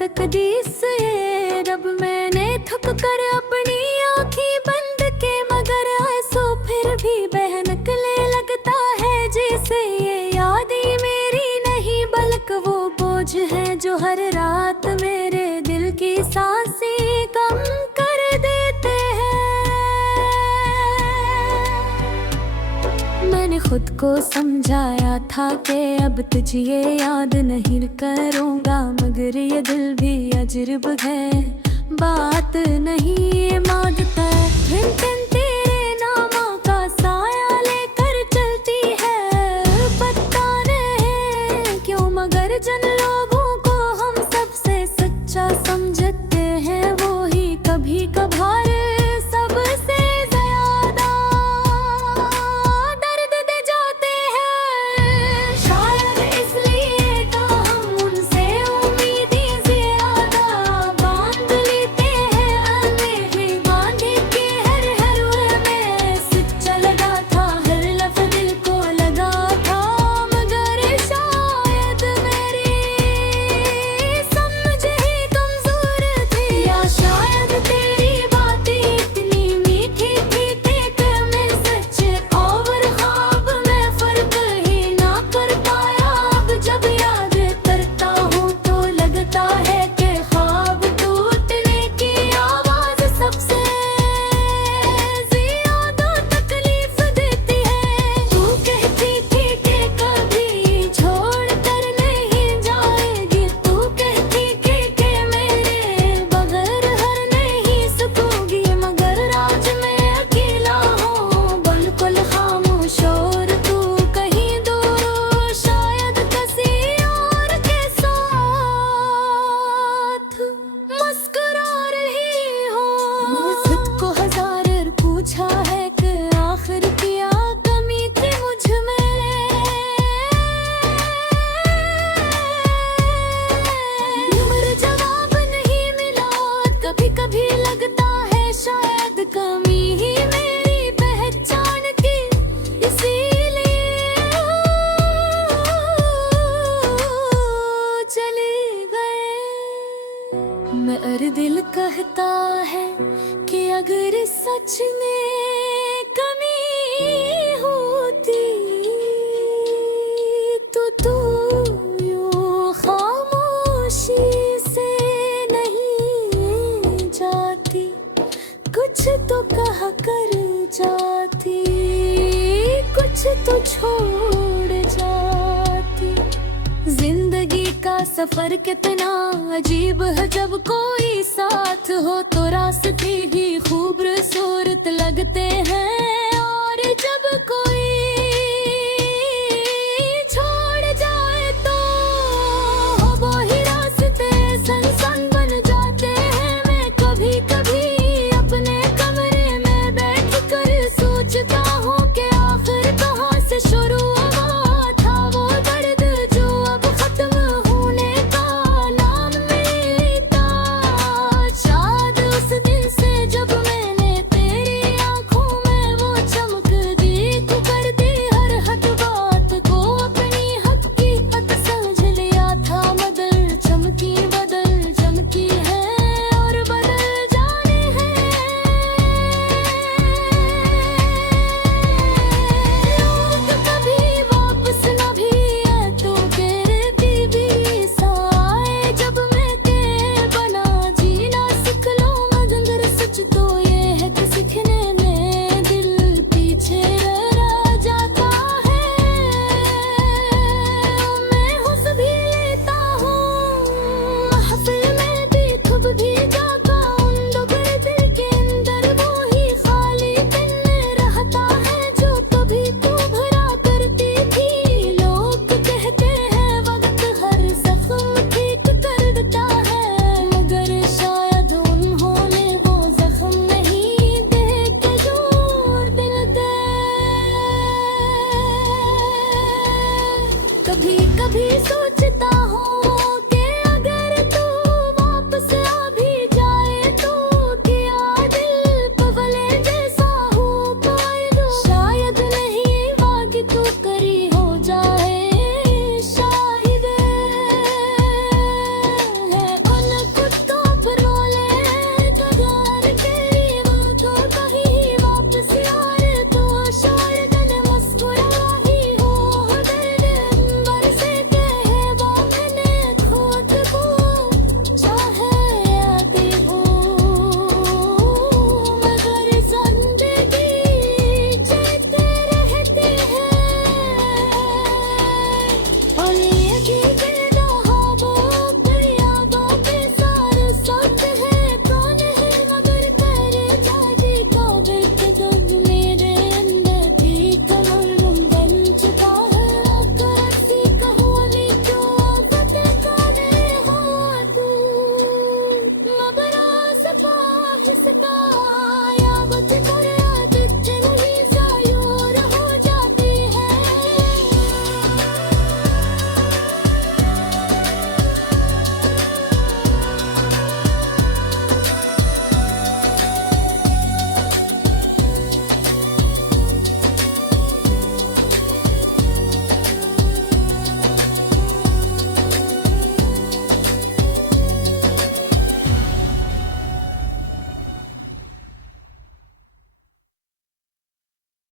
तकदीर से रब मैंने थक कर अपनी आँखें बंद के, मगर आंसू फिर भी बह निकले। लगता है जैसे ये यादें मेरी नहीं बल्कि वो बोझ है जो हर रात मेरे दिल की सांसें कम कर देते हैं। मैंने खुद को समझाया था कि अब तुझे याद नहीं करूँगा, मगर ये दिल भी अजरब है, बात नहीं मांगता। दिन तेरे नामों का साया लेकर चलती है, पता नहीं क्यों मगर जिन लोगों को हम सबसे सच्चा समझते हैं वो ही कभी कभार सबसे ज्यादा दर्द दे जाते हैं। शायद इसलिए तो हम उनसे उम्मीदें ज्यादा बांध लेते हैं, हमें बांधे के हर में सच्चा लगा था, हर लफ्ज़ दिल को लगा था, मगर शायद मेरी समझ ही कमजोर थी, या शायद तेरी बातें इतनी मीठी थी कि मैं सच और ख्वाब में फर्क ही ना कर पाया। अब जब याद करता हूँ तो लगता है कि ख्वाब टूटने की आवाज सबसे ज्यादा तकलीफ देती है। तू कहती थी कि कभी छोड़ कर नहीं जाएगी, तू कहती थी कि मेरे बगैर हर नहीं सकूंगी, मगर आज मैं अकेला हूँ बिल्कुल खामोश और तू कहीं दूर, शायद किसी और के साथ मुस्कुरा रही हो। खुद को हजार पूछा है कि आखिर क्या कमी थी मुझ में, मगर जवाब नहीं मिला। कभी कभी लगता है शायद कमी ही मेरी पहचान की, इसीलिए चले गए। मेरा दिल कहता है कि अगर सच में कमी होती तो तू यूं खामोशी से नहीं जाती, कुछ तो कहा कर जाती, कुछ तो छोड़ जाती। जिंदगी का सफर कितना अजीब है, जब कोई साथ हो तो रास्ते भी खूबसूरत लगते हैं।